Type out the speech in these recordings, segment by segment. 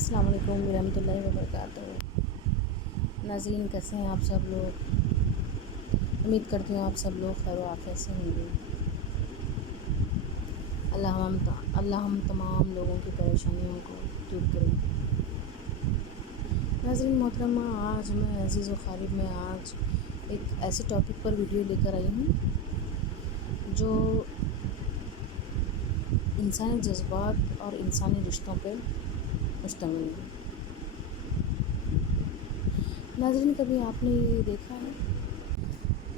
السلام علیکم ورحمۃ اللہ وبرکاتہ۔ ناظرین، کیسے ہیں آپ سب لوگ؟ امید کرتی ہوں آپ سب لوگ خیر و عافیت سے ہوں گے۔ اللہ ہم تمام لوگوں کی پریشانیوں کو دور کریں۔ ناظرین محترمہ، آج میں عزیز و قریب میں ایک ایسے ٹاپک پر ویڈیو لے کر آئی ہوں جو انسانی جذبات اور انسانی رشتوں پر مشتمل ہے۔ ناظرین، کبھی آپ نے یہ دیکھا ہے؟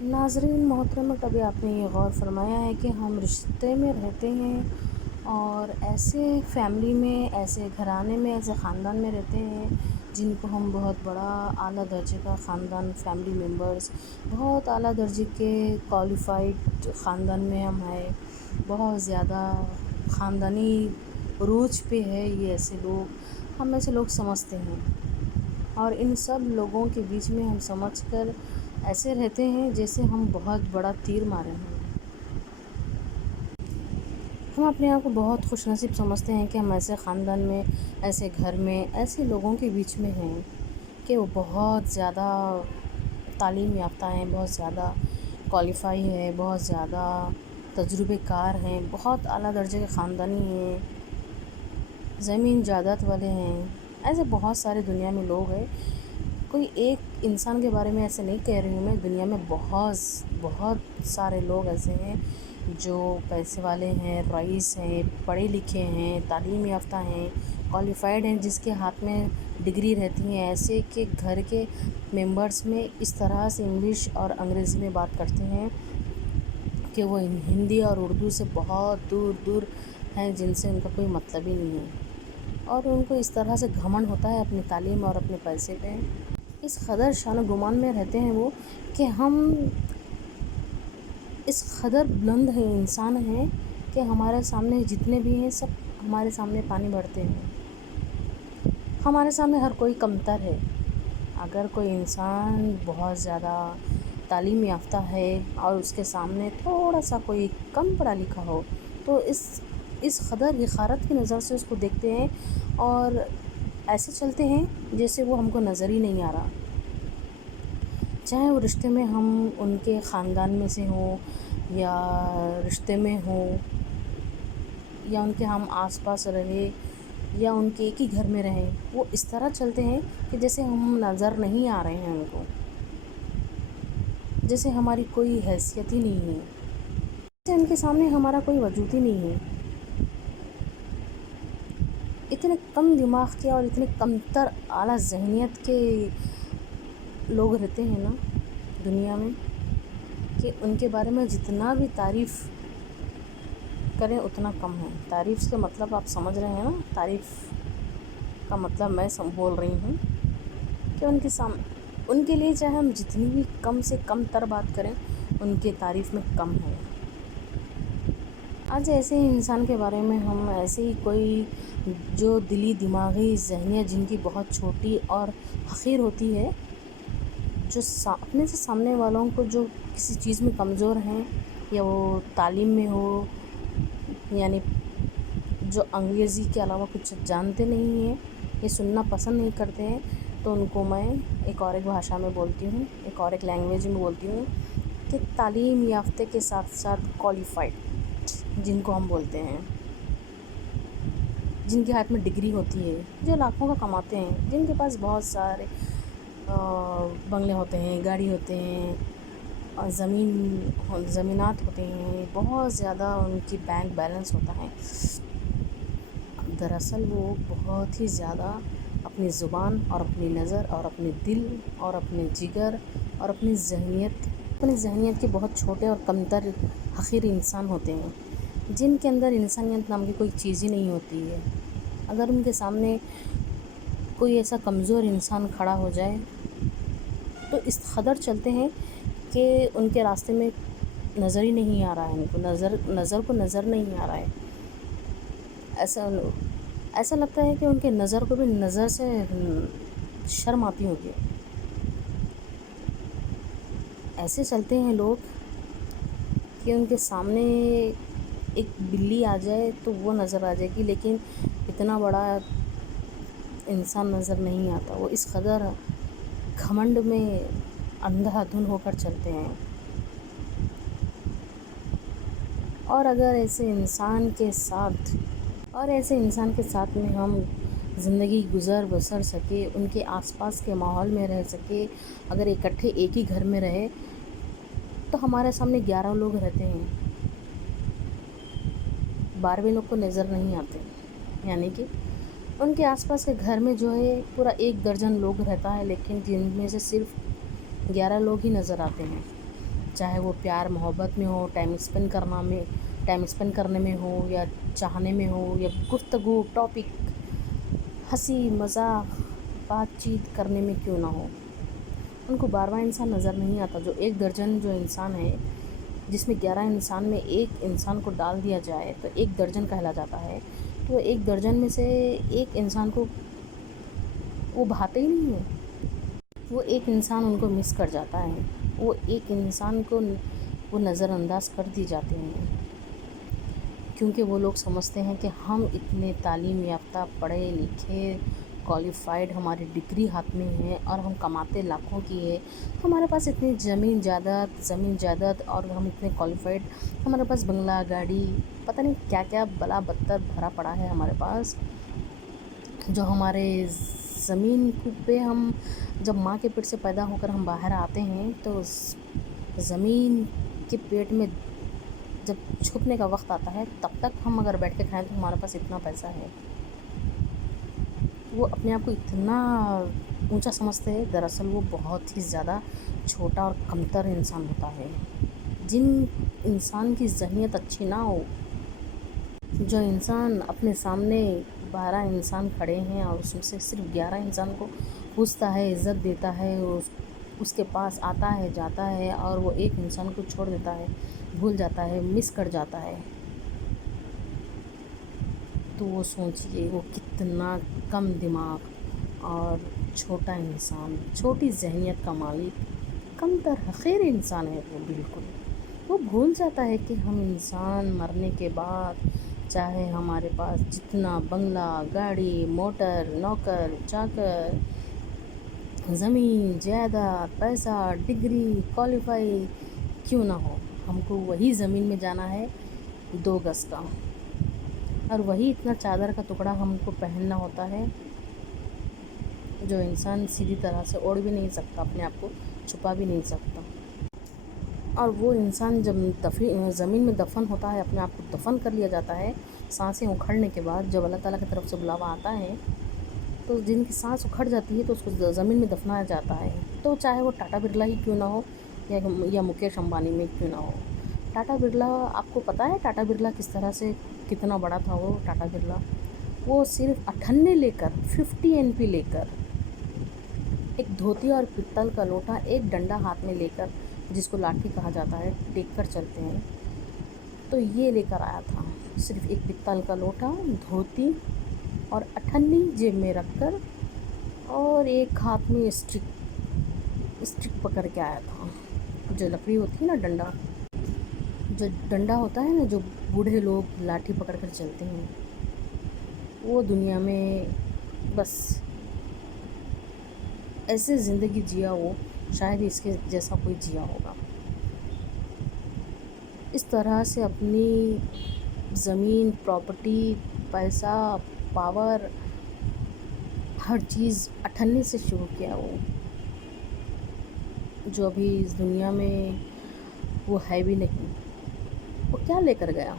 ناظرین محترمہ، کبھی آپ نے یہ غور فرمایا ہے کہ ہم رشتے میں رہتے ہیں اور ایسے فیملی میں، ایسے گھرانے میں، ایسے خاندان میں رہتے ہیں جن کو ہم بہت بڑا اعلیٰ درجے کا خاندان، فیملی ممبرز، بہت اعلیٰ درجے کے کوالیفائڈ خاندان میں ہم ہیں، بہت زیادہ خاندانی عروج پہ ہے یہ ایسے لوگ، ہم ایسے لوگ سمجھتے ہیں، اور ان سب لوگوں کے بیچ میں ہم سمجھ کر ایسے رہتے ہیں جیسے ہم بہت بڑا تیر مارے ہیں۔ ہم اپنے آپ کو بہت خوش نصیب سمجھتے ہیں کہ ہم ایسے خاندان میں، ایسے گھر میں، ایسے لوگوں کے بیچ میں ہیں کہ وہ بہت زیادہ تعلیم یافتہ ہیں، بہت زیادہ کوالیفائی ہے، بہت زیادہ تجربے کار ہیں، بہت اعلیٰ درجے کے خاندانی ہیں، زمین جائیداد والے ہیں۔ ایسے بہت سارے دنیا میں لوگ ہیں، کوئی ایک انسان کے بارے میں ایسے نہیں کہہ رہی ہوں میں، دنیا میں بہت سارے لوگ ایسے ہیں جو پیسے والے ہیں، رئیس ہیں، پڑھے لکھے ہیں، تعلیم یافتہ ہیں، کوالیفائڈ ہیں، جس کے ہاتھ میں ڈگری رہتی ہیں، ایسے کہ گھر کے ممبرس میں اس طرح سے انگلش اور انگریزی میں بات کرتے ہیں کہ وہ ہندی اور اردو سے بہت دور ہیں، جن سے ان کا کوئی مطلب ہی نہیں ہے، اور ان کو اس طرح سے گھمنڈ ہوتا ہے اپنی تعلیم اور اپنے پیسے پہ، اس قدر شان و گمان میں رہتے ہیں وہ کہ ہم اس قدر بلند ہیں، انسان ہیں کہ ہمارے سامنے جتنے بھی ہیں سب ہمارے سامنے پانی بھرتے ہیں، ہمارے سامنے ہر کوئی کمتر ہے۔ اگر کوئی انسان بہت زیادہ تعلیم یافتہ ہے اور اس کے سامنے تھوڑا سا کوئی کم پڑھا لکھا ہو تو اس قدر حقارت کی نظر سے اس کو دیکھتے ہیں اور ایسے چلتے ہیں جیسے وہ ہم کو نظر ہی نہیں آ رہا، چاہے وہ رشتے میں ہم ان کے خاندان میں سے ہوں یا رشتے میں ہوں یا ان کے ہم آس پاس رہے یا ان کے ایک ہی گھر میں رہیں، وہ اس طرح چلتے ہیں کہ جیسے ہم نظر نہیں آ رہے ہیں ان کو، جیسے ہماری کوئی حیثیت ہی نہیں ہے، جیسے ان کے سامنے ہمارا کوئی وجود ہی نہیں ہے۔ اتنے کم دماغ کے اور اتنے کمتر اعلیٰ ذہنیت کے لوگ رہتے ہیں نا دنیا میں کہ ان کے بارے میں جتنا بھی تعریف کریں اتنا کم ہے۔ تعریف کا مطلب آپ سمجھ رہے ہیں نا، تعریف کا مطلب میں بول رہی ہوں کہ ان کے لیے چاہے ہم جتنی بھی کم سے کم تر بات کریں ان کے تعریف میں کم ہے۔ آج ایسے ہی انسان کے بارے میں ہم ایسے ہی کوئی جو دلی دماغی ذہنیت جن کی بہت چھوٹی اور حقیر ہوتی ہے، جو اپنے سے سامنے والوں کو جو کسی چیز میں کمزور ہیں یا وہ تعلیم میں ہو، یعنی جو انگریزی کے علاوہ کچھ جانتے نہیں ہیں یا سننا پسند نہیں کرتے ہیں، تو ان کو میں ایک بھاشا میں بولتی ہوں، ایک لینگویج میں بولتی ہوں کہ تعلیم یافتہ کے ساتھ ساتھ کوالیفائڈ جن کو ہم بولتے ہیں، جن کے ہاتھ میں ڈگری ہوتی ہے، جو لاکھوں کا کماتے ہیں، جن کے پاس بہت سارے بنگلے ہوتے ہیں، گاڑی ہوتے ہیں، زمینات ہوتے ہیں، بہت زیادہ ان کی بینک بیلنس ہوتا ہے، دراصل وہ بہت ہی زیادہ اپنی زبان اور اپنی نظر اور اپنے دل اور اپنے جگر اور اپنی ذہنیت کے بہت چھوٹے اور کمتر حقیر انسان ہوتے ہیں، جن کے اندر انسانیت نام کی کوئی چیز ہی نہیں ہوتی ہے۔ اگر ان کے سامنے کوئی ایسا کمزور انسان کھڑا ہو جائے تو اس قدر چلتے ہیں کہ ان کے راستے میں نظر ہی نہیں آ رہا ہے، ان کو نظر نہیں آ رہا ہے، ایسا لگتا ہے کہ ان کے نظر کو بھی نظر سے شرم آتی ہوگی۔ ایسے چلتے ہیں لوگ کہ ان کے سامنے ایک بلی آ جائے تو وہ نظر آ جائے گی، لیکن اتنا بڑا انسان نظر نہیں آتا، وہ اس قدر گھمنڈ میں اندھا دھن ہو کر چلتے ہیں۔ اور اگر ایسے انسان کے ساتھ میں ہم زندگی گزر بسر سکے، ان کے آس پاس کے ماحول میں رہ سکے، اگر اکٹھے ایک ہی گھر میں رہے، تو ہمارے سامنے 11 لوگ رہتے ہیں، 12 لوگ کو نظر نہیں آتے، یعنی کہ ان کے آس پاس کے گھر میں جو ہے پورا 1 درجن لوگ رہتا ہے، لیکن جن میں سے صرف 11 لوگ ہی نظر آتے ہیں، چاہے وہ پیار محبت میں ہو، ٹائم اسپینڈ کرنے میں ہو، یا چاہنے میں ہو، یا گفتگو ٹاپک ہنسی مذاق بات چیت کرنے میں کیوں نہ ہو، ان کو 12واں انسان نظر نہیں آتا۔ جو 1 درجن جو انسان ہے، جس میں 11 انسان میں 1 انسان کو ڈال دیا جائے تو 1 درجن کہلا جاتا ہے، تو 1 درجن میں سے 1 انسان کو وہ بھاتے ہی نہیں ہے، وہ 1 انسان ان کو مس کر جاتا ہے، وہ 1 انسان کو وہ نظر انداز کر دی جاتے ہیں، کیونکہ وہ لوگ سمجھتے ہیں کہ ہم اتنے تعلیم یافتہ پڑھے لکھے کوالیفائڈ، ہماری ڈگری ہاتھ میں ہے اور ہم کماتے لاکھوں کی ہے، ہمارے پاس اتنی زمین جائیداد اور ہم اتنے کوالیفائڈ، ہمارے پاس بنگلہ گاڑی پتہ نہیں کیا کیا بلا بدتر بھرا پڑا ہے ہمارے پاس، جو ہمارے زمین پہ ہم جب ماں کے پیٹ سے پیدا ہو کر ہم باہر آتے ہیں تو زمین کے پیٹ میں جب چھپنے کا وقت آتا ہے، تب تک ہم اگر بیٹھ کے کھائیں تو ہمارے پاس اتنا پیسہ ہے، وہ اپنے آپ کو اتنا اونچا سمجھتے ہیں، دراصل وہ بہت ہی زیادہ چھوٹا اور کمتر انسان ہوتا ہے۔ جن انسان کی ذہنیت اچھی نہ ہو، جو انسان اپنے سامنے 12 انسان کھڑے ہیں اور اس میں سے صرف 11 انسان کو پوچھتا ہے، عزت دیتا ہے، اس کے پاس آتا ہے جاتا ہے، اور وہ 1 انسان کو چھوڑ دیتا ہے، بھول جاتا ہے، مس کر جاتا ہے، تو وہ سوچئے وہ کتنا کم دماغ اور چھوٹا انسان، چھوٹی ذہنیت کا مالک، کمتر حقیر انسان ہے وہ بالکل۔ وہ بھول جاتا ہے کہ ہم انسان مرنے کے بعد چاہے ہمارے پاس جتنا بنگلہ گاڑی موٹر نوکر چاکر زمین جائیداد پیسہ ڈگری کوالیفائی کیوں نہ ہو، ہم کو وہی زمین میں جانا ہے 2 گز کا، اور وہی اتنا چادر کا ٹکڑا ہم کو پہننا ہوتا ہے، جو انسان سیدھی طرح سے اوڑھ بھی نہیں سکتا، اپنے آپ کو چھپا بھی نہیں سکتا، اور وہ انسان جب زمین میں دفن ہوتا ہے، اپنے آپ کو دفن کر لیا جاتا ہے، سانسیں اکھڑنے کے بعد جب اللہ تعالیٰ کی طرف سے بلاوا آتا ہے، تو جن کی سانس اکھڑ جاتی ہے تو اس کو زمین میں دفنایا جاتا ہے، تو چاہے وہ ٹاٹا برلا ہی کیوں نہ ہو یا مکیش امبانی میں کیوں نہ ہو۔ ٹاٹا برلا، آپ کو پتہ ہے ٹاٹا برلا کس طرح سے کتنا بڑا تھا وہ ٹاٹا برلا؟ وہ صرف 98 لے کر 50 NP لے کر، ایک دھوتی اور پتل کا لوٹا، ایک ڈنڈا ہاتھ میں لے کر، جس کو لاٹھی کہا جاتا ہے، ٹیک کر چلتے ہیں، تو یہ لے کر آیا تھا، صرف ایک پتل کا لوٹا، دھوتی اور 98 جیب میں رکھ کر، اور ایک ہاتھ میں اسٹک پکڑ کے آیا تھا، جو لکڑی ہوتی ہے نا، جو ڈنڈا ہوتا ہے نا، جو بوڑھے لوگ لاٹھی پکڑ کر چلتے ہیں، وہ دنیا میں بس ایسے زندگی جیا وہ، شاید ہی اس کے جیسا کوئی جیا ہوگا، اس طرح سے اپنی زمین پراپرٹی پیسہ پاور ہر چیز 98 سے شروع کیا وہ، جو ابھی اس دنیا میں وہ ہے بھی نہیں، وہ کیا لے کر گیا؟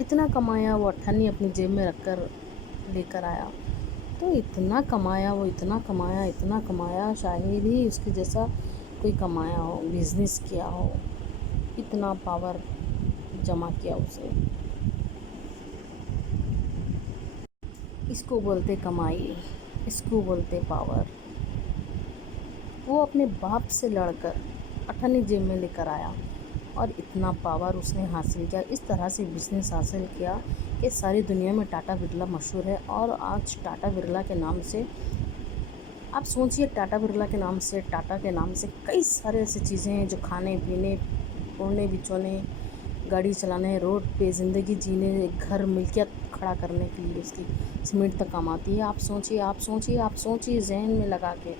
اتنا کمایا وہ 98 اپنی جیب میں رکھ کر لے کر آیا، تو اتنا کمایا شاید ہی اس کے جیسا کوئی کمایا ہو، بزنس کیا ہو، اتنا پاور جمع کیا اسے، اس کو بولتے کمائی، اس کو بولتے پاور۔ وہ اپنے باپ سے لڑ کر 98 جیب میں لے کر آیا، اور اتنا پاور اس نے حاصل کیا، اس طرح سے بزنس حاصل کیا کہ ساری دنیا میں ٹاٹا برلا مشہور ہے، اور آج ٹاٹا برلا کے نام سے، آپ سوچئے ٹاٹا برلا کے نام سے، ٹاٹا کے نام سے کئی سارے ایسی چیزیں ہیں جو کھانے پینے اوڑھنے بچھونے گاڑی چلانے روڈ پہ زندگی جینے گھر ملکیت کھڑا کرنے کے لیے اس کی سیمنٹ تک کام آتی ہے۔ آپ سوچیے، آپ سوچیے، آپ سوچیے، ذہن میں لگا کے،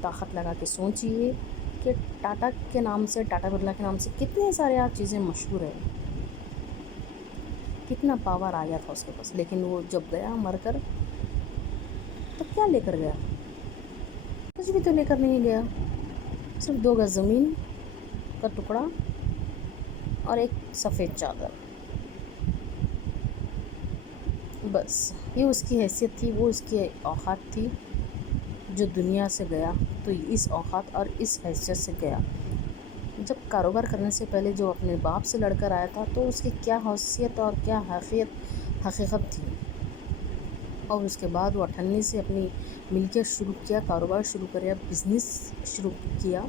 طاقت لگا کے سوچیے کہ ٹاٹا کے نام سے، ٹاٹا برلا کے نام سے کتنے سارے آپ چیزیں مشہور ہیں، کتنا پاور آیا تھا اس کے پاس، لیکن وہ جب گیا مر کر تو کیا لے کر گیا؟ کچھ بھی تو لے کر نہیں گیا، صرف 2 گز زمین کا ٹکڑا اور ایک سفید چادر، بس یہ اس کی حیثیت تھی، وہ اس کی اوقات تھی۔ جو دنیا سے گیا تو اس اوقات اور اس حیثیت سے گیا۔ جب کاروبار کرنے سے پہلے جو اپنے باپ سے لڑ کر آیا تھا تو اس کی کیا حیثیت اور کیا حقیقت تھی، اور اس کے بعد وہ 98 سے اپنی ملکیت شروع کیا، کاروبار شروع کیا، بزنس شروع کیا،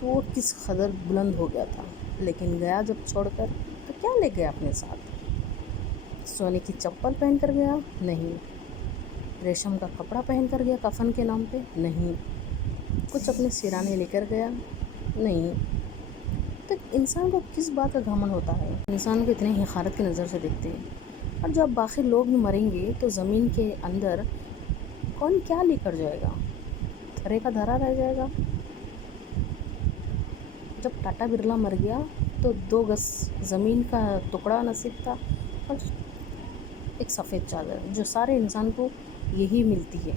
تو وہ کس قدر بلند ہو گیا تھا۔ لیکن گیا جب چھوڑ کر تو کیا لے گیا اپنے ساتھ؟ سونے کی چپل پہن کر گیا؟ نہیں۔ ریشم کا کپڑا پہن کر گیا کفن کے نام پہ؟ نہیں۔ کچھ اپنے سرانے لے کر گیا؟ نہیں۔ تو انسان کو کس بات کا گھمنڈ ہوتا ہے؟ انسان کو اتنے حقارت کی نظر سے دیکھتے ہیں، اور جب باقی لوگ بھی مریں گے تو زمین کے اندر کون کیا لے کر جائے گا؟ دھرے کا دھرا رہ جائے گا۔ جب ٹاٹا برلا مر گیا تو 2 گز زمین کا ٹکڑا نصیب تھا اور ایک سفید چادر، جو سارے انسان کو یہی ملتی ہے۔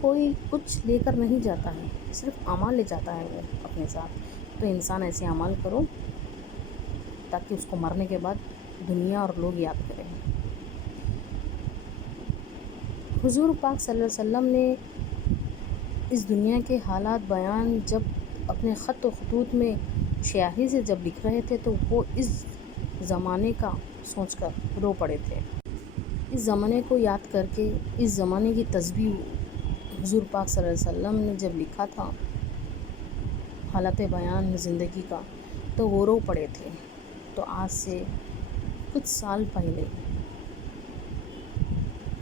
کوئی کچھ لے کر نہیں جاتا ہے، صرف اعمال لے جاتا ہے وہ اپنے ساتھ۔ تو انسان ایسے اعمال کرو تاکہ اس کو مرنے کے بعد دنیا اور لوگ یاد کریں۔ حضور پاک صلی اللہ علیہ وسلم نے اس دنیا کے حالات بیان جب اپنے خط و خطوط میں سیاہی سے جب لکھ رہے تھے تو وہ اس زمانے کا سوچ کر رو پڑے تھے۔ اس زمانے کو یاد کر کے، اس زمانے کی تسبیح حضور پاک صلی اللہ علیہ وسلم نے جب لکھا تھا حالت بیان زندگی کا، تو وہ رو پڑے تھے۔ تو آج سے کچھ سال پہلے،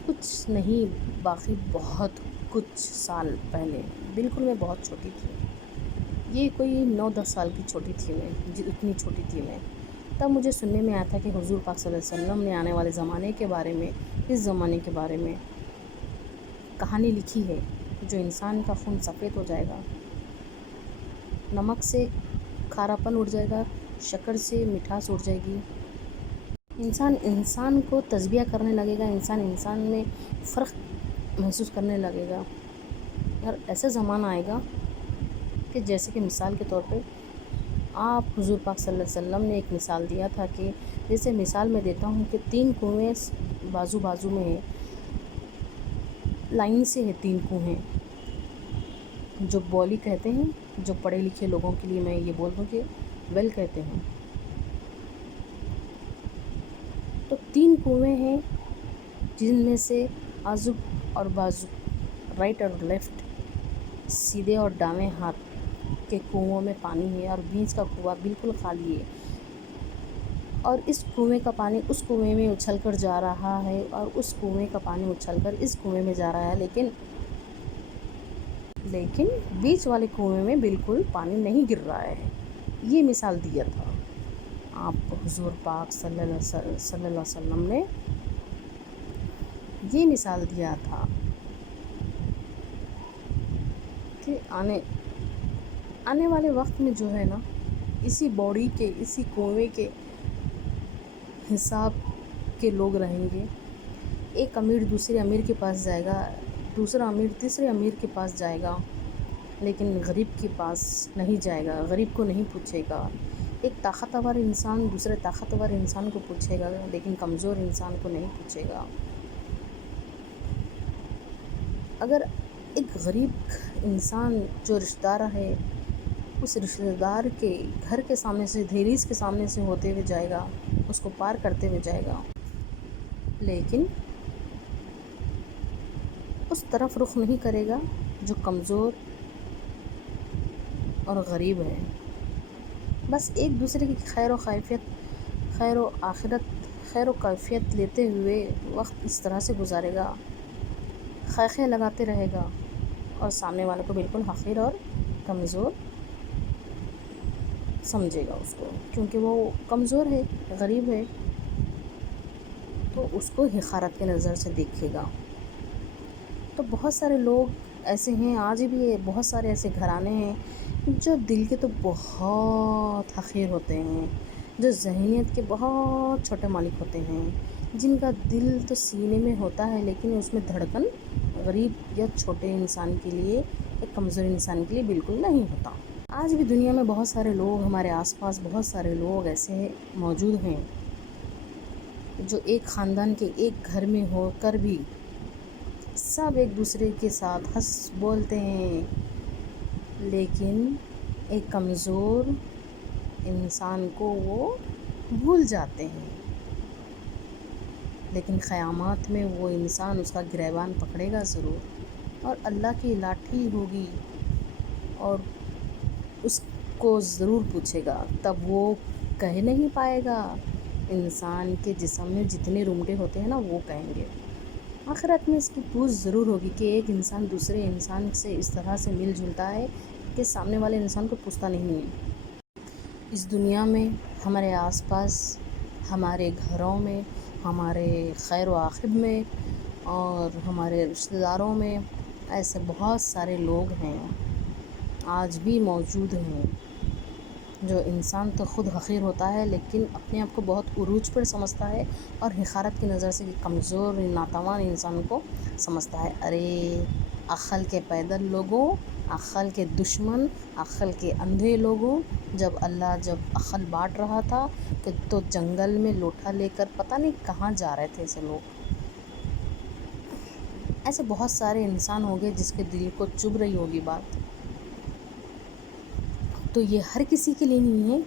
کچھ نہیں باقی بہت کچھ سال پہلے، بالکل میں بہت چھوٹی تھی، یہ کوئی 9-10 سال کی چھوٹی تھی میں، اتنی چھوٹی تھی میں، تب مجھے سننے میں آیا تھا کہ حضور پاک صلی اللہ علیہ وسلم نے آنے والے زمانے کے بارے میں، اس زمانے کے بارے میں کہانی لکھی ہے، جو انسان کا خون سفید ہو جائے گا، نمک سے کھاراپن اڑ جائے گا، شکر سے مٹھاس اڑ جائے گی، انسان کو تسبیح کرنے لگے گا، انسان میں فرق محسوس کرنے لگے گا، اور ایسا زمانہ آئے گا کہ جیسے کہ مثال کے طور پہ آپ حضور پاک صلی اللہ علیہ وسلم نے ایک مثال دیا تھا کہ جیسے مثال میں دیتا ہوں کہ 3 کنویں بازو بازو میں ہیں، لائن سے ہے 3 کنویں، جو بولی کہتے ہیں، جو پڑھے لکھے لوگوں کے لیے میں یہ بول دوں کہ ویل کہتے ہیں، تو 3 کنویں ہیں جن میں سے آزو اور بازو، رائٹ اور لیفٹ، سیدھے اور دائیں ہاتھ کے کنووں میں پانی ہے، اور بیچ کا کنواں بالکل خالی ہے، اور اس کنویں کا پانی اس کنویں میں اچھل کر جا رہا ہے، اور اس کنویں کا پانی اچھل کر اس کنویں میں جا رہا ہے، لیکن بیچ والے کنویں میں بالکل پانی نہیں گر رہا ہے۔ یہ مثال دیا تھا آپ حضور پاک صلی اللہ علیہ وسلم نے، یہ مثال دیا تھا کہ آنے والے وقت میں جو ہے نا، اسی باڈی کے، اسی کنویں کے حساب کے لوگ رہیں گے۔ ایک امیر دوسرے امیر کے پاس جائے گا، دوسرا امیر تیسرے امیر کے پاس جائے گا، لیکن غریب کے پاس نہیں جائے گا، غریب کو نہیں پوچھے گا۔ ایک طاقتور انسان دوسرے طاقتور انسان کو پوچھے گا، لیکن کمزور انسان کو نہیں پوچھے گا۔ اگر ایک غریب انسان جو رشتہ دار ہے، اس رشتہ دار کے گھر کے سامنے سے، دہلیز کے سامنے سے ہوتے ہوئے جائے گا، اس کو پار کرتے ہوئے جائے گا، لیکن اس طرف رخ نہیں کرے گا جو کمزور اور غریب ہے۔ بس ایک دوسرے کی خیر و آخرت، خیر و کیفیت لیتے ہوئے وقت اس طرح سے گزارے گا، خیخیں لگاتے رہے گا، اور سامنے والے کو بالکل حقیر اور کمزور سمجھے گا اس کو، کیونکہ وہ کمزور ہے، غریب ہے، تو اس کو حقارت کی نظر سے دیکھے گا۔ تو بہت سارے لوگ ایسے ہیں، آج بھی بہت سارے ایسے گھرانے ہیں جو دل کے تو بہت حقیر ہوتے ہیں، جو ذہنیت کے بہت چھوٹے مالک ہوتے ہیں، جن کا دل تو سینے میں ہوتا ہے لیکن اس میں دھڑکن غریب یا چھوٹے انسان کے لیے، ایک کمزور انسان کے لیے بالکل نہیں ہوتا۔ آج بھی دنیا میں بہت سارے لوگ، ہمارے آس پاس بہت سارے لوگ ایسے موجود ہیں جو ایک خاندان کے ایک گھر میں ہو کر بھی سب ایک دوسرے کے ساتھ ہنس بولتے ہیں، لیکن ایک کمزور انسان کو وہ بھول جاتے ہیں۔ لیکن قیامت میں وہ انسان اس کا گریبان پکڑے گا ضرور، اور اللہ کی لاٹھی ہوگی اور اس کو ضرور پوچھے گا، تب وہ کہہ نہیں پائے گا۔ انسان کے جسم میں جتنے رومٹے ہوتے ہیں نا، وہ کہیں گے۔ آخرت میں اس کی پوچھ ضرور ہوگی کہ ایک انسان دوسرے انسان سے اس طرح سے مل جلتا ہے کہ سامنے والے انسان کو پوچھتا نہیں ہے۔ اس دنیا میں ہمارے آس پاس، ہمارے گھروں میں، ہمارے خیر و عاقب میں اور ہمارے رشتہ داروں میں ایسے بہت سارے لوگ ہیں، آج بھی موجود ہیں، جو انسان تو خود حقیر ہوتا ہے لیکن اپنے آپ کو بہت عروج پر سمجھتا ہے اور حقارت کی نظر سے کمزور ناتوان انسان کو سمجھتا ہے۔ ارے عقل کے پیدل لوگوں، عقل کے دشمن، عقل کے اندھے لوگوں، جب عقل بانٹ رہا تھا کہ تو جنگل میں لوٹا لے کر پتہ نہیں کہاں جا رہے تھے ایسے لوگ۔ ایسے بہت سارے انسان ہوں گے جس کے دل کو چبھ رہی ہوگی بات، تو یہ ہر کسی کے لیے نہیں ہے۔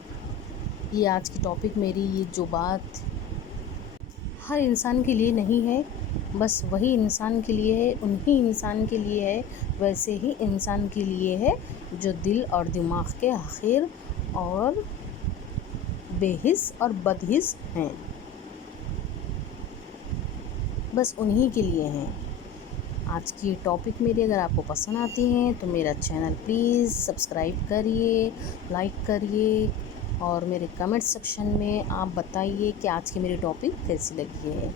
یہ آج کی ٹاپک میری، یہ جو بات ہر انسان کے لیے نہیں ہے، بس وہی انسان کے لیے ہے، انہی انسان کے لیے ہے، ویسے ہی انسان کے لیے ہے جو دل اور دماغ کے حقیر اور بے حس اور بدحس ہیں، بس انہی کے لیے ہیں۔ آج کی ٹاپک میری اگر آپ کو پسند آتی ہیں تو میرا چینل پلیز سبسکرائب کریے، لائک کریے، اور میرے کمنٹ سیکشن میں آپ بتائیے کہ آج کی میری ٹاپک کیسی لگی ہے۔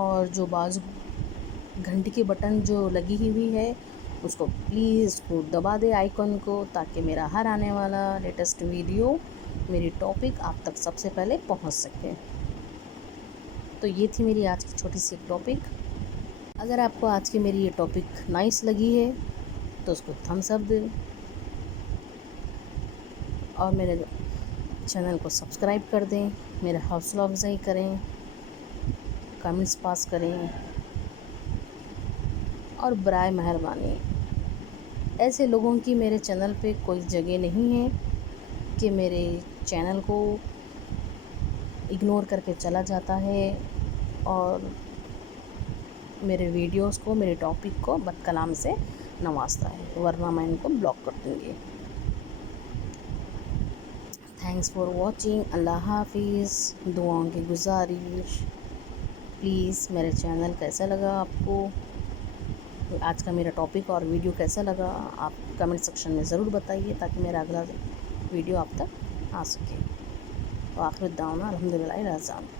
اور جو بازو گھنٹی کی بٹن جو لگی ہوئی ہے اس کو پلیز کو دبا دے آئیکن کو، تاکہ میرا ہر آنے والا لیٹسٹ ویڈیو، میری ٹاپک آپ تک سب سے پہلے پہنچ سکے۔ تو یہ تھی میری آج کی چھوٹی سی ٹاپک۔ اگر آپ کو آج کی میری یہ ٹاپک نائس لگی ہے تو اس کو تھمس اپ دیں، اور میرے چینل کو سبسکرائب کر دیں، میرا حوصلہ افزائی کریں، کمنٹس پاس کریں، اور برائے مہربانی ایسے لوگوں کی میرے چینل پہ کوئی جگہ نہیں ہے کہ میرے چینل کو اگنور کر کے چلا جاتا ہے اور میرے ویڈیوز کو، میرے ٹاپک کو بد کلام سے نوازتا ہے، ورنہ میں ان کو بلاک کر دوں گی۔ Thanks for watching. اللہ حافظ۔ دعاؤں کی گزارش، پلیز میرے چینل کیسا لگا آپ کو، آج کا میرا ٹاپک اور ویڈیو کیسا لگا، آپ کمنٹ سیکشن میں ضرور بتائیے تاکہ میرا اگلا ویڈیو آپ تک آ سکے۔ وآخر دعوانا الحمدللہ رب العالمین۔